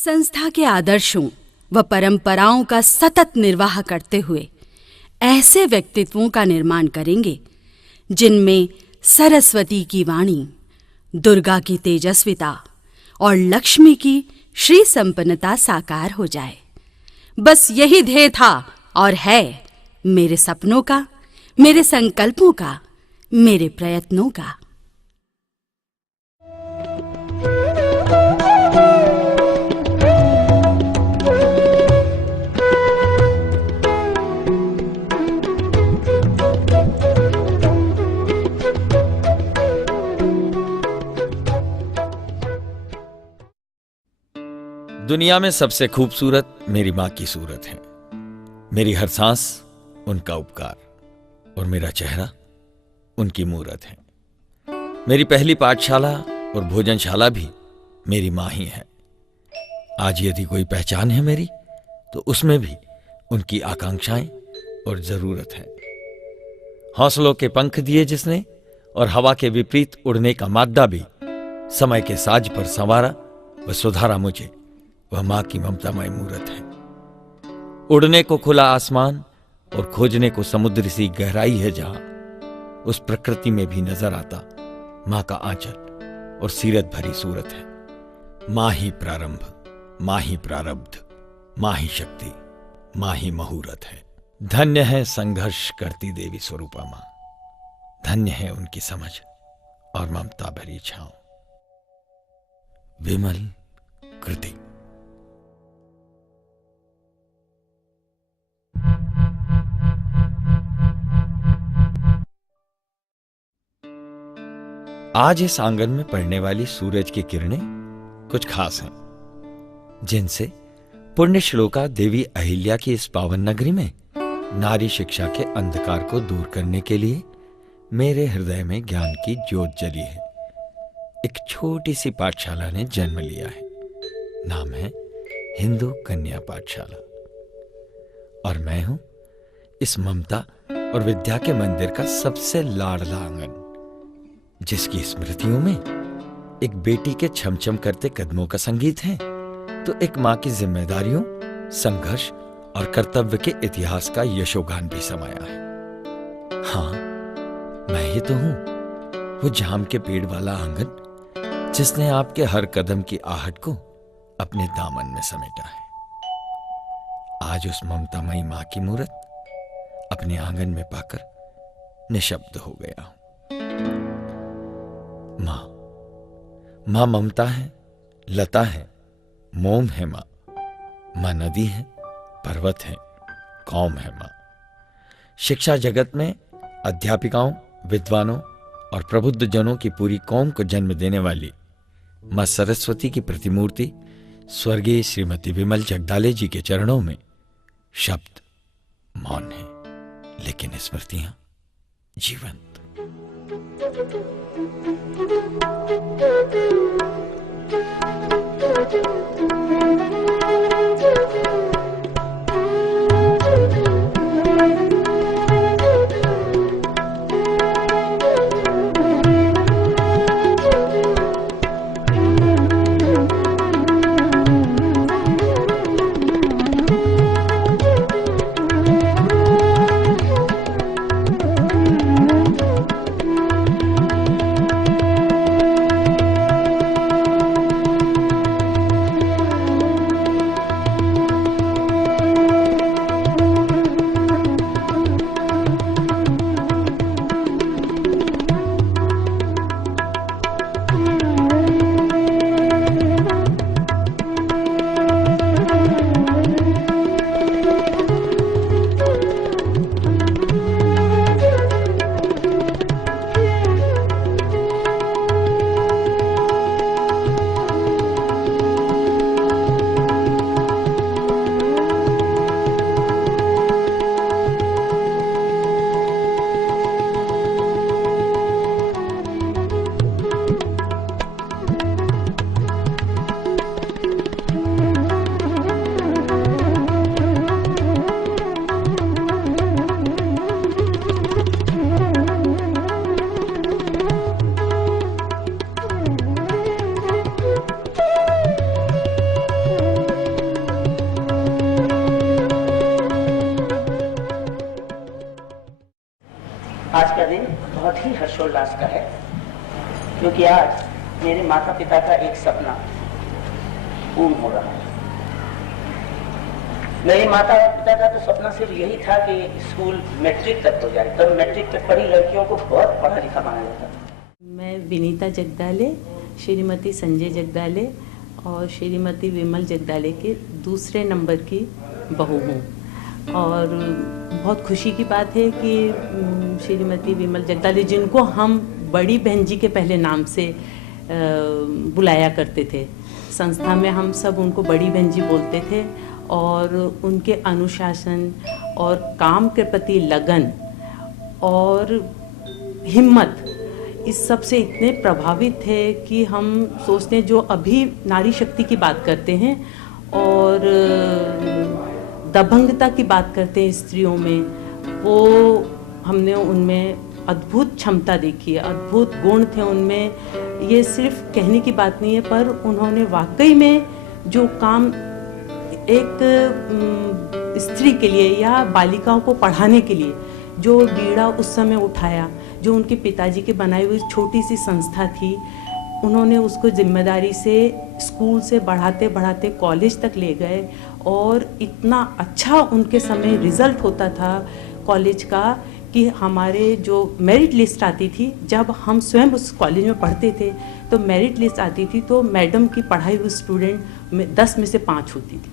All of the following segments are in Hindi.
संस्था के आदर्शों व परंपराओं का सतत निर्वाह करते हुए ऐसे व्यक्तित्वों का निर्माण करेंगे जिनमें सरस्वती की वाणी, दुर्गा की तेजस्विता और लक्ष्मी की श्री संपन्नता साकार हो जाए। बस यही ध्येय था और है मेरे सपनों का, मेरे संकल्पों का, मेरे प्रयत्नों का। दुनिया में सबसे खूबसूरत मेरी मां की सूरत है। मेरी हर सांस उनका उपकार और मेरा चेहरा उनकी मूरत है। मेरी पहली पाठशाला और भोजनशाला भी मेरी मां ही है। आज यदि कोई पहचान है मेरी, तो उसमें भी उनकी आकांक्षाएं और जरूरत है। हौसलों के पंख दिए जिसने और हवा के विपरीत उड़ने का मादा भी समय के साज पर संवारा व सुधारा मुझे, वह मां की ममतामय मूरत है। उड़ने को खुला आसमान और खोजने को समुद्र सी गहराई है जहां, उस प्रकृति में भी नजर आता मां का आंचल और सीरत भरी सूरत है। मां ही प्रारंभ, मां ही प्रारब्ध, मां ही शक्ति, मां ही मुहूर्त है। धन्य है संघर्ष करती देवी स्वरूपा मां, धन्य है उनकी समझ और ममता भरी छांव। विमल कृति। आज इस आंगन में पड़ने वाली सूरज की किरणें कुछ खास हैं, जिनसे पुण्य श्लोका देवी अहिल्या की इस पावन नगरी में नारी शिक्षा के अंधकार को दूर करने के लिए मेरे हृदय में ज्ञान की ज्योत जली है। एक छोटी सी पाठशाला ने जन्म लिया है। नाम है हिंदू कन्या पाठशाला और मैं हूं इस ममता और विद्या के मंदिर का सबसे लाडला आंगन, जिसकी स्मृतियों में एक बेटी के छमछम करते कदमों का संगीत है, तो एक मां की जिम्मेदारियों, संघर्ष और कर्तव्य के इतिहास का यशोगान भी समाया है। हां, मैं ही तो हूं वो जाम के पेड़ वाला आंगन जिसने आपके हर कदम की आहट को अपने दामन में समेटा है। आज उस ममतामयी मां की मूरत अपने आंगन में पाकर निशब्द हो गया हूं। मां ममता है, लता है, मोम है मां नदी है, पर्वत है, कौम है मां। शिक्षा जगत में अध्यापिकाओं, विद्वानों और प्रबुद्ध जनों की पूरी कौम को जन्म देने वाली मां सरस्वती की प्रतिमूर्ति स्वर्गीय श्रीमती विमल जगदाले जी के चरणों में शब्द मौन है, लेकिन स्मृतियां जीवंत। आज का दिन बहुत ही हर्षोल्लास का है, क्योंकि आज मेरे माता पिता का एक सपना पूर्ण हो रहा है। मेरे माता पिता का तो सपना सिर्फ यही था कि स्कूल मैट्रिक तक हो जाए, तब मैट्रिक तक पढ़ी लड़कियों को बहुत पढ़ा लिखा माना जाता था। मैं विनीता जगदाले, श्रीमती संजय जगदाले और श्रीमती विमल जगदाले के दूसरे नंबर की बहू हूँ। और बहुत खुशी की बात है कि श्रीमती विमल जगदाले, जिनको हम बड़ी बहन जी के पहले नाम से बुलाया करते थे, संस्था में हम सब उनको बड़ी बहन जी बोलते थे, और उनके अनुशासन और काम के प्रति लगन और हिम्मत, इस सब से इतने प्रभावित थे कि हम सोचते हैं, जो अभी नारी शक्ति की बात करते हैं और दबंगता की बात करते हैं स्त्रियों में, वो हमने उनमें अद्भुत क्षमता देखी है, अद्भुत गुण थे उनमें। ये सिर्फ कहने की बात नहीं है, पर उन्होंने वाकई में जो काम एक स्त्री के लिए या बालिकाओं को पढ़ाने के लिए जो बीड़ा उस समय उठाया, जो उनके पिताजी के बनाई हुई छोटी सी संस्था थी, उन्होंने उसको जिम्मेदारी से स्कूल से बढ़ाते बढ़ाते कॉलेज तक ले गए। और इतना अच्छा उनके समय रिज़ल्ट होता था कॉलेज का कि हमारे जो मेरिट लिस्ट आती थी, जब हम स्वयं उस कॉलेज में पढ़ते थे तो मेरिट लिस्ट आती थी, तो मैडम की पढ़ाई हुई स्टूडेंट में 10 में से 5 होती थी।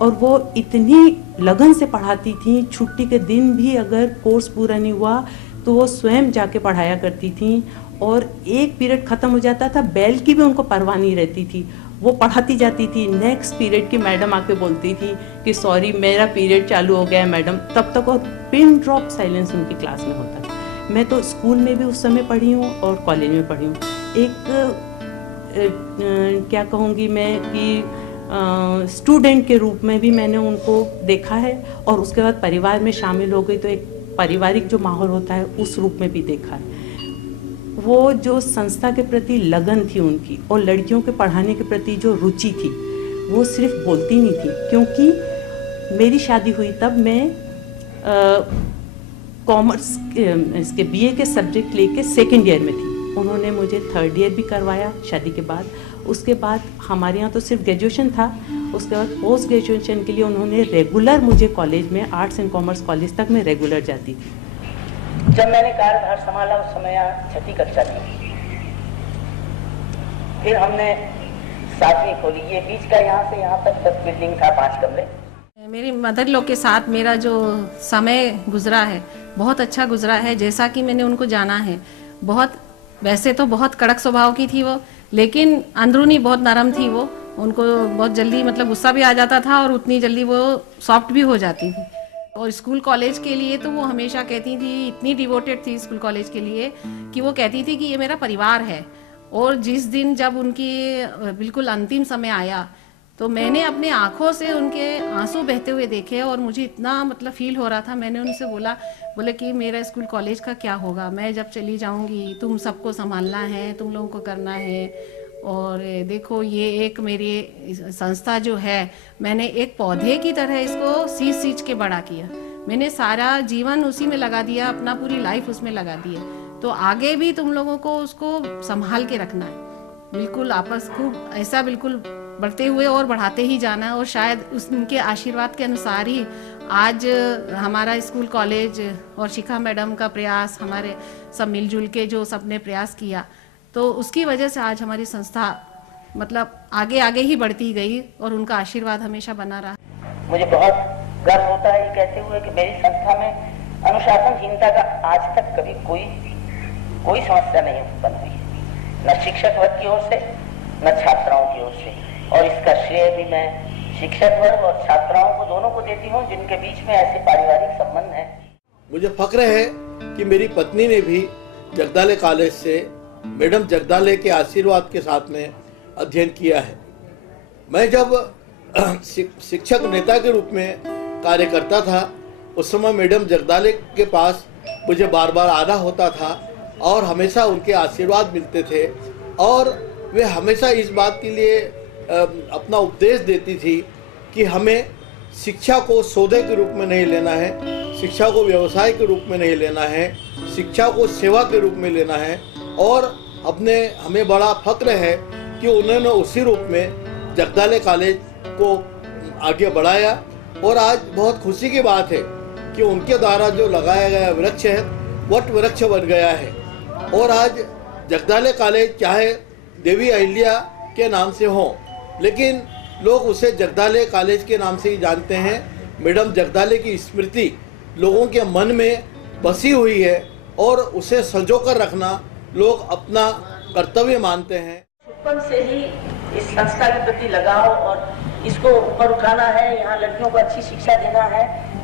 और वो इतनी लगन से पढ़ाती थी, छुट्टी के दिन भी अगर कोर्स पूरा नहीं हुआ तो वो स्वयं जाके पढ़ाया करती थी। और एक पीरियड ख़त्म हो जाता था, बेल की भी उनको परवाह नहीं रहती थी, वो पढ़ाती जाती थी। नेक्स्ट पीरियड की मैडम आके बोलती थी कि सॉरी मेरा पीरियड चालू हो गया है मैडम, तब तक और पिन ड्रॉप साइलेंस उनकी क्लास में होता था। मैं तो स्कूल में भी उस समय पढ़ी हूँ और कॉलेज में पढ़ी हूँ। एक क्या कहूँगी मैं कि स्टूडेंट के रूप में भी मैंने उनको देखा है, और उसके बाद परिवार में शामिल हो गई तो एक पारिवारिक जो माहौल होता है उस रूप में भी देखा है। वो जो संस्था के प्रति लगन थी उनकी, और लड़कियों के पढ़ाने के प्रति जो रुचि थी, वो सिर्फ बोलती नहीं थी। क्योंकि मेरी शादी हुई तब मैं कॉमर्स इसके बीए के सब्जेक्ट लेके सेकेंड ईयर में थी। उन्होंने मुझे थर्ड ईयर भी करवाया शादी के बाद। उसके बाद हमारे यहाँ तो सिर्फ ग्रेजुएशन था, उसके बाद पोस्ट ग्रेजुएशन के लिए उन्होंने रेगुलर मुझे कॉलेज में, आर्ट्स एंड कॉमर्स कॉलेज तक मैं रेगुलर जाती थी। जब मैंने कार्यभार संभाला उस समय छठी कक्षा में, फिर हमने 7वीं खोली। ये बीच का यहाँ से यहाँ तक 10 बिल्डिंग था, 5 कमरे। मेरी मदर लोग के साथ मेरा जो समय गुजरा है बहुत अच्छा गुजरा है। जैसा कि मैंने उनको जाना है, बहुत वैसे तो बहुत कड़क स्वभाव की थी वो, लेकिन अंदरूनी बहुत नरम थी वो। उनको बहुत जल्दी मतलब गुस्सा भी आ जाता था और उतनी जल्दी वो सॉफ्ट भी हो जाती थी। और स्कूल कॉलेज के लिए तो वो हमेशा कहती थी, इतनी डिवोटेड थी स्कूल कॉलेज के लिए कि वो कहती थी कि ये मेरा परिवार है। और जिस दिन जब उनकी बिल्कुल अंतिम समय आया तो मैंने अपने आंखों से उनके आंसू बहते हुए देखे, और मुझे इतना मतलब फील हो रहा था। मैंने उनसे बोले कि मेरा स्कूल कॉलेज का क्या होगा, मैं जब चली जाऊंगी तुम सबको संभालना है, तुम लोगों को करना है। और देखो ये एक मेरी संस्था जो है, मैंने एक पौधे की तरह इसको सींच के बड़ा किया। मैंने सारा जीवन उसी में लगा दिया, अपना पूरी लाइफ उसमें लगा दी है। तो आगे भी तुम लोगों को उसको संभाल के रखना है, बिल्कुल आपस को ऐसा बिल्कुल बढ़ते हुए और बढ़ाते ही जाना है। और शायद उनके आशीर्वाद के अनुसार ही आज हमारा स्कूल कॉलेज और शिखा मैडम का प्रयास, हमारे सब मिलजुल के जो सबने प्रयास किया, तो उसकी वजह से आज हमारी संस्था मतलब आगे आगे ही बढ़ती गई और उनका आशीर्वाद हमेशा बना रहा। मुझे बहुत गर्व होता है ये कहते हुए कि मेरी संस्था में अनुशासनहीनता का आज तक कभी कोई समस्या नहीं उत्पन्न हुई, न शिक्षक वर्ग की ओर से न छात्राओं की ओर से। और इसका श्रेय भी मैं शिक्षक वर्ग और छात्राओं को दोनों को देती हूँ, जिनके बीच में ऐसे पारिवारिक संबंध हैं। मुझे फक्र है कि मेरी पत्नी ने भी जगदाले कॉलेज से मैडम जगदाले के आशीर्वाद के साथ में अध्ययन किया है। मैं जब शिक्षक नेता के रूप में कार्य करता था, उस समय मैडम जगदाले के पास मुझे बार बार आना होता था और हमेशा उनके आशीर्वाद मिलते थे। और वे हमेशा इस बात के लिए अपना उपदेश देती थी कि हमें शिक्षा को सौदे के रूप में नहीं लेना है, शिक्षा को व्यवसाय के रूप में नहीं लेना है, शिक्षा को सेवा के रूप में लेना है और हमें बड़ा फक्र है कि उन्होंने उसी रूप में जगदाले कॉलेज को आगे बढ़ाया और आज बहुत खुशी की बात है कि उनके द्वारा जो लगाया गया वृक्ष है वट वृक्ष बन गया है और आज जगदाले कॉलेज चाहे देवी अहिल्या के नाम से हो लेकिन लोग उसे जगदाले कॉलेज के नाम से ही जानते हैं। मैडम जगदाले की स्मृति लोगों के मन में बसी हुई है और उसे संजोकर रखना लोग अपना कर्तव्य मानते हैं। बचपन से ही इस संस्था के प्रति लगाव और इसको ऊपर उठाना है, यहाँ लड़कियों को अच्छी शिक्षा देना है,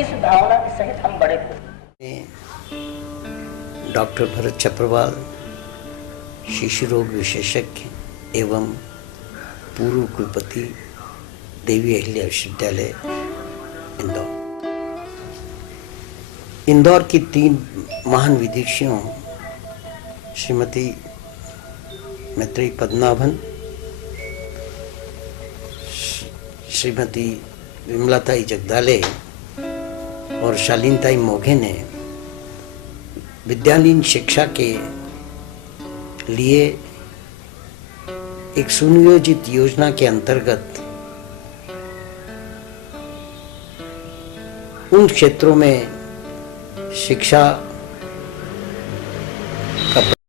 इस भावना के सहित हम बड़े हुए। डॉक्टर भरत चक्रवाल, शिशु रोग विशेषज्ञ एवं पूर्व कुलपति देवी अहिल्या विश्वविद्यालय इंदौर। इंदौर की 3 महान विदुषियों श्रीमती मैत्रेयी पद्मनाभन, श्रीमती विमलाताई जगदाले और शालीनताई मोघे ने विद्यालयीन शिक्षा के लिए एक सुनियोजित योजना के अंतर्गत उन क्षेत्रों में शिक्षा का